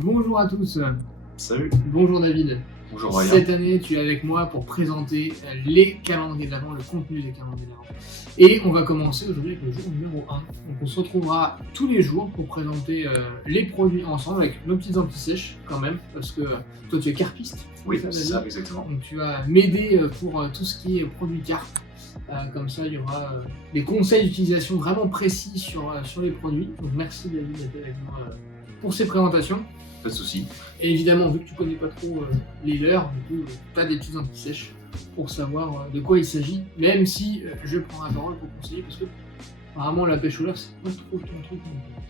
Bonjour à tous. Salut. Bonjour David. Bonjour Ryan. Cette année, tu es avec moi pour présenter les calendriers de l'Avent, le contenu des calendriers de l'Avent. Et on va commencer aujourd'hui avec le jour numéro 1. Donc on se retrouvera tous les jours pour présenter les produits ensemble avec nos petites anti-sèches quand même, parce que toi tu es carpiste. Oui, ça, c'est ça, exactement. Donc tu vas m'aider pour tout ce qui est produits carpe. Comme ça, il y aura des conseils d'utilisation vraiment précis sur les produits. Donc merci David d'être avec moi pour ces présentations. Pas de souci. Et évidemment, vu que tu connais pas trop les leurs, du coup, tu as des petites anti-sèches pour savoir de quoi il s'agit, même si je prends la parole pour conseiller, parce que apparemment la pêche au leurre, c'est pas trop ton truc.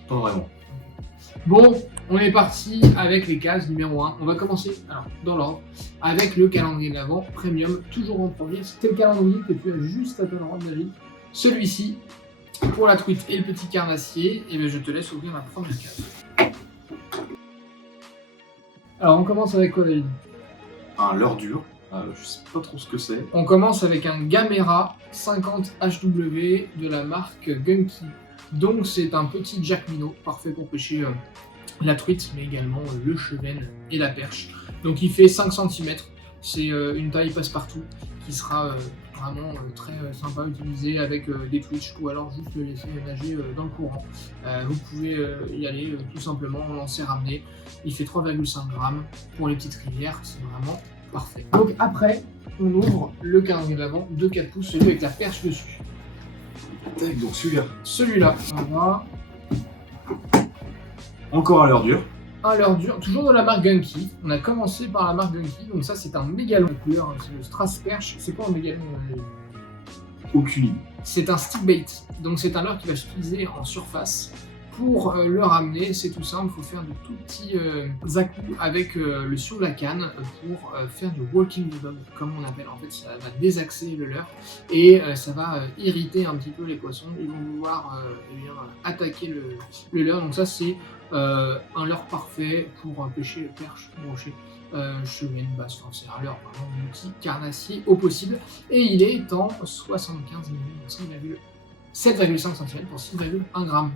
Pas vraiment. Bon, on est parti avec les cases numéro 1. On va commencer, alors, dans l'ordre, avec le calendrier de l'Avent Premium, toujours en premier. C'était le calendrier que tu as juste à ton droite, David. Celui-ci, pour la truite et le petit carnassier, et bien je te laisse ouvrir la première case. Alors, on commence avec quoi, David? Un leurre dur. Je sais pas trop ce que c'est. On commence avec un Gamera 50 HW de la marque Gunky. Donc, c'est un petit Jack Minnow, parfait pour pêcher la truite, mais également le chevenne et la perche. Donc, il fait 5 cm. C'est une taille passe-partout qui sera vraiment très sympa à utiliser avec des twitch ou alors juste le laisser nager dans le courant. Vous pouvez y aller tout simplement, lancer, ramener. Il fait 3,5 grammes pour les petites rivières, c'est vraiment parfait. Donc après, on ouvre le calendrier de l'Avent de 4 pouces, celui avec la perche dessus. Tac, donc celui-là. Celui-là, on va Encore un leurre dur. un leurre dur, toujours de la marque Gunky. On a commencé par la marque Gunky, donc ça c'est un mégalon. La couleur, hein, c'est le Strass Perche. C'est quoi un mégalon Aucune idée. C'est un stick bait, donc c'est un leurre qui va s'utiliser en surface. Pour le ramener, c'est tout simple, il faut faire de tout petits à-coups avec le sur de la canne pour faire du walking the dog, comme on appelle. En fait, ça va désaxer le leurre et ça va irriter un petit peu les poissons. Ils vont vouloir attaquer le leurre. Donc ça, c'est un leurre parfait pour pêcher perche, brochet, chevenne, basse. Enfin, c'est un leurre vraiment multi-carnassier au possible. Et il est en 75 mm, 7,5 cm pour 6,1 grammes.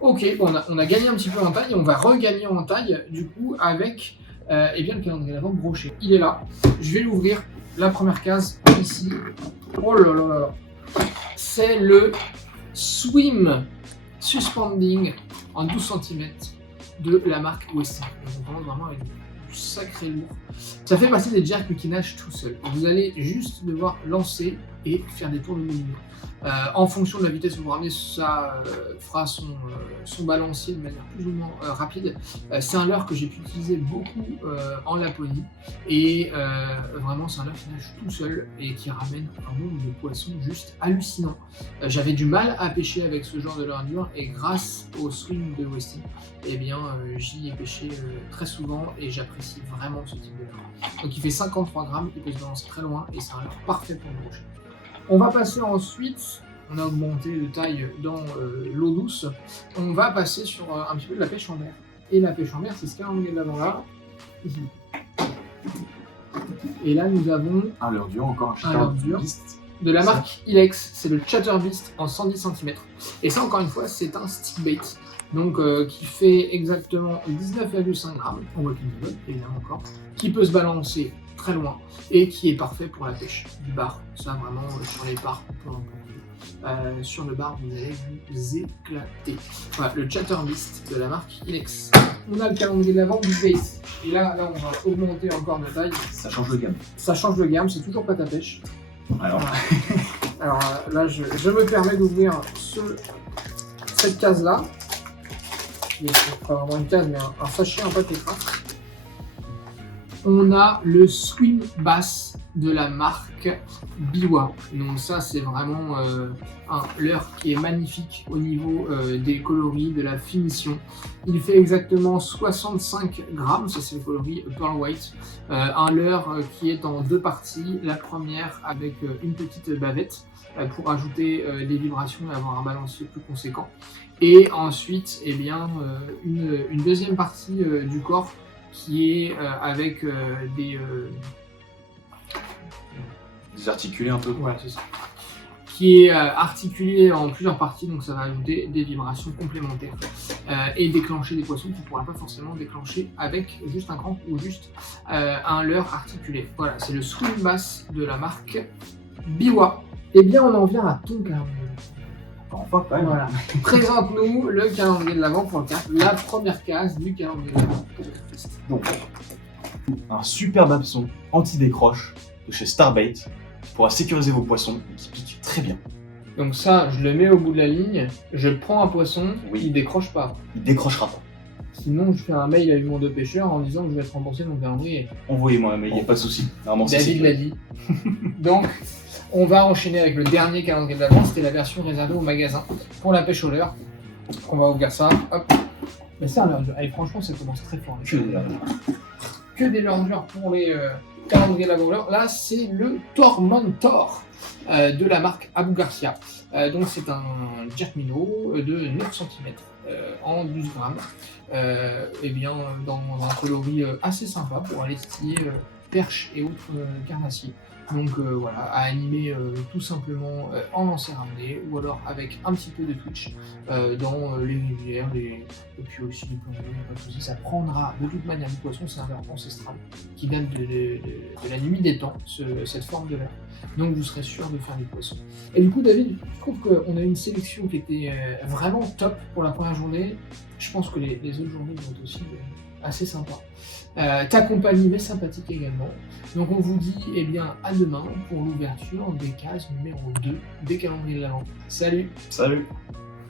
Ok, bon, on a gagné un petit peu en taille et on va regagner en taille du coup avec eh bien, le calendrier de l'Avent broché. Il est là, je vais l'ouvrir, la première case ici. Oh là là là là. C'est le Swim Suspending en 12 cm de la marque Westin. Donc on commence vraiment avec du sacré lourd. Ça fait partie des jerks qui nagent tout seul. Vous allez juste devoir lancer et faire des tours de moulinet. En fonction de la vitesse où vous ramenez, ça fera son balancier de manière plus ou moins rapide. C'est un leurre que j'ai pu utiliser beaucoup en Laponie et vraiment c'est un leurre qui nage tout seul et qui ramène un nombre de poissons juste hallucinant. J'avais du mal à pêcher avec ce genre de leurre dur et grâce au swing de Westin, eh bien j'y ai pêché très souvent et j'apprécie vraiment ce type de leurre. Donc il fait 53 grammes, il peut se balancer très loin et c'est un leurre parfait pour le brochet. On va passer ensuite, on a augmenté de taille dans l'eau douce, on va passer sur un petit peu de la pêche en mer. Et la pêche en mer, c'est ce calendrier de l'Avent là, ici. Et là, nous avons Un leurre dur, encore un leurre dur Beast. de la marque Ilex, c'est le Chatterbeast en 110 cm. Et ça, encore une fois, c'est un stick bait, donc qui fait exactement 19,5 grammes, on voit qu'il est évidemment encore, qui peut se balancer très loin et qui est parfait pour la pêche du bar. Ça vraiment sur les bars, on peut en prendre. Sur le bar, vous allez vous éclater. Voilà, le Chatterbeast de la marque Ilex. On a le calendrier de l'Avent du base. Et là, on va augmenter encore de taille. Ça change de gamme. Ça change de gamme, c'est toujours pâte à pêche. Alors, Alors là, je me permets d'ouvrir cette case-là. C'est pas vraiment une case, mais un sachet, un papier craft. On a le Swim Bass de la marque Biwa. Donc ça, c'est vraiment un leurre qui est magnifique au niveau des coloris, de la finition. Il fait exactement 65 grammes, ça c'est le coloris Pearl White. Un leurre qui est en deux parties. La première avec une petite bavette pour ajouter des vibrations et avoir un balancier plus conséquent. Et ensuite, eh bien, une deuxième partie du corps qui est avec des désarticulé un peu. ouais, c'est ça. qui est articulé en plusieurs parties, donc ça va ajouter des vibrations complémentaires et déclencher des poissons que tu ne pourras pas forcément déclencher avec juste un crank ou juste un leurre articulé. Voilà, c'est le swing bass de la marque Biwa. Eh bien, on en vient à ton calendrier. Enfin, quand même. Voilà. Présente-nous le calendrier de l'Avent pour le cas, la première case du calendrier de l'Avent. Donc, un superbe hameçon anti-décroche de chez Starbait qui pourra sécuriser vos poissons et qui pique très bien. Donc ça, je le mets au bout de la ligne, je prends un poisson, Oui. il décroche pas. Il décrochera pas. Sinon, je fais un mail à Humour de Pêcheur en disant que je vais être remboursé mon calendrier. Envoyez-moi un mail, il n'y a pas de souci. Normalement, c'est David l'a dit. Donc, on va enchaîner avec le dernier calendrier de l'Avent. C'était la version réservée au magasin pour la pêche au leurre. On va ouvrir ça. Hop. Mais c'est un leurre dur. Allez, franchement, ça commence très fort. Que des leurres durs pour les calendriers de l'Avent. Là, c'est le Tormentor de la marque Abu Garcia. Donc, c'est un jerk minnow de 9 cm en 12 grammes. Et bien, dans un coloris assez sympa pour aller titiller perches et autres carnassiers. Donc voilà, à animer tout simplement en lancer ramené ou alors avec un petit peu de Twitch dans les rivières, et puis aussi les plongées, pas de soucis. Ça prendra de toute manière du poisson, c'est un leurre ancestral qui date de la nuit des temps, cette forme de leurre. Donc vous serez sûr de faire du poisson. Et du coup, David, je trouve qu'on a une sélection qui était vraiment top pour la première journée. Je pense que les autres journées vont être aussi assez sympas. Ta compagnie m'est sympathique également. Donc on vous dit eh bien à demain pour l'ouverture des cases numéro 2 des calendriers de l'Avent. Salut! Salut!